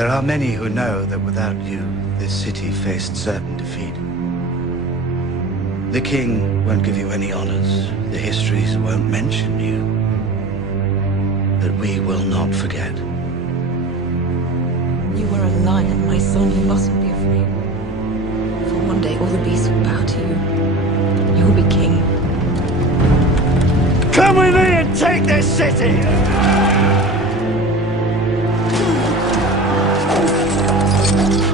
There are many who know that without you, this city faced certain defeat. The king won't give you any honors. The histories won't mention you. But we will not forget. You were a lion, my son. You mustn't be afraid. For one day, all the beasts will bow to you. You will be king. Come with me and take this city!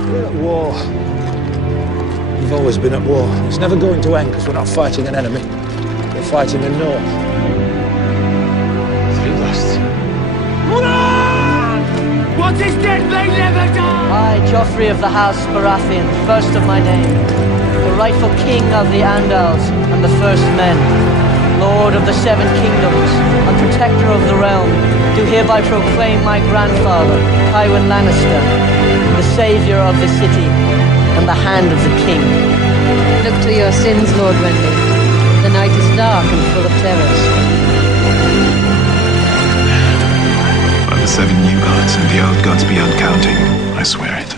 We're at war. We've always been at war. It's never going to end because we're not fighting an enemy. We're fighting the North. 3 blasts. What is dead may never die! I, Joffrey of the House Baratheon, first of my name, the rightful king of the Andals and the First Men, Lord of the Seven Kingdoms and protector of the realm, do hereby proclaim my grandfather, Tywin Lannister, the savior of the city and the hand of the king. Look to your sins, Lord Renly. The night is dark and full of terrors. By the 7 new gods and the old gods beyond counting, I swear it.